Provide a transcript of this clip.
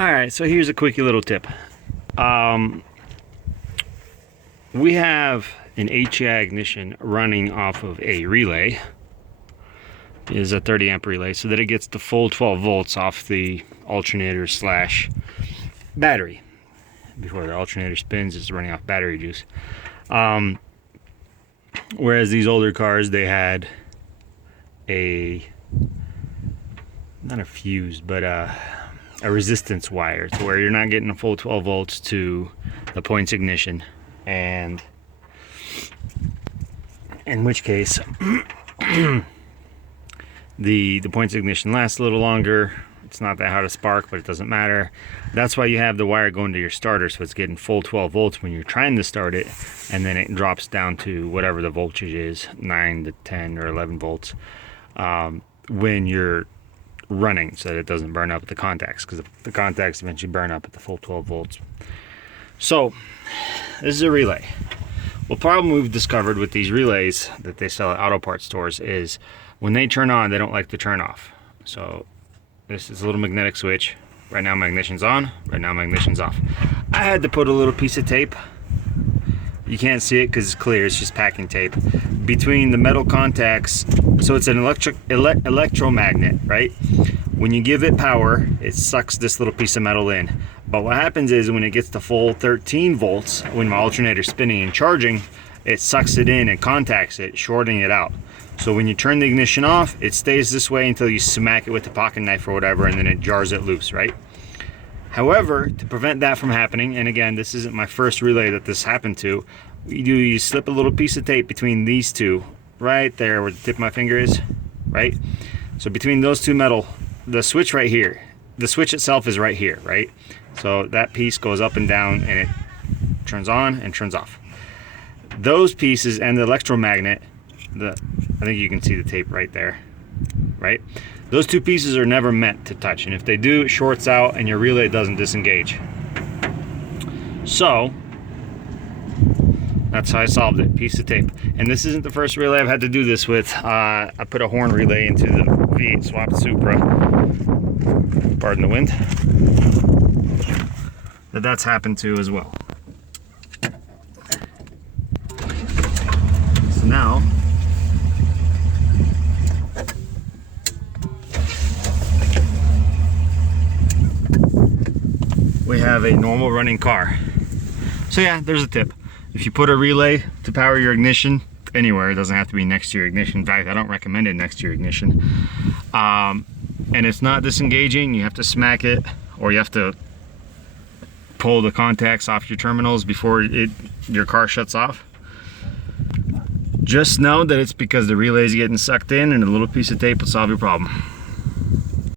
Alright, so here's a quickie little tip. We have an HEI ignition running off of a relay. It is a 30 amp relay, so that it gets the full 12 volts off the alternator slash battery. Before the alternator spins, it's running off battery juice. Whereas these older cars, they had not a fuse, but a resistance wire, to where you're not getting a full 12 volts to the points ignition, and in which case the points ignition lasts a little longer. It's not that hard to spark, but it doesn't matter. That's why you have the wire going to your starter, so it's getting full 12 volts when you're trying to start it, and then it drops down to whatever the voltage is, 9 to 10 or 11 volts, when you're running, so that it doesn't burn up at the contacts, because the contacts eventually burn up at the full 12 volts. So this is a relay. Well, problem we've discovered with these relays that they sell at auto parts stores is when they turn on, they don't like to turn off. So this is a little magnetic switch. Right now my ignition's on, right now my ignition's off. I had to put a little piece of tape, you can't see it because it's clear, it's just packing tape, between the metal contacts. So it's an electromagnet, right? When you give it power, it sucks this little piece of metal in. But what happens is when it gets to full 13 volts, when my alternator's spinning and charging, it sucks it in and contacts it, shorting it out. So when you turn the ignition off, it stays this way until you smack it with the pocket knife or whatever, and then it jars it loose, right? However, to prevent that from happening, and again, this isn't my first relay that this happened to, you slip a little piece of tape between these two, right there where the tip of my finger is, right? So between those two metal, the switch right here, the switch itself is right here, right? So that piece goes up and down, and it turns on and turns off. Those pieces and the electromagnet, I think you can see the tape right there, right? Those two pieces are never meant to touch, and if they do, it shorts out and your relay doesn't disengage. So that's how I solved it, piece of tape. And this isn't the first relay I've had to do this with. I put a horn relay into the V8 swapped Supra, pardon the wind, that's happened to as well. So now we have a normal running car. So yeah, there's a tip. If you put a relay to power your ignition anywhere, it doesn't have to be next to your ignition. In fact, I don't recommend it next to your ignition. And it's not disengaging, you have to smack it, or you have to pull the contacts off your terminals before your car shuts off. Just know that it's because the relay is getting sucked in, and a little piece of tape will solve your problem.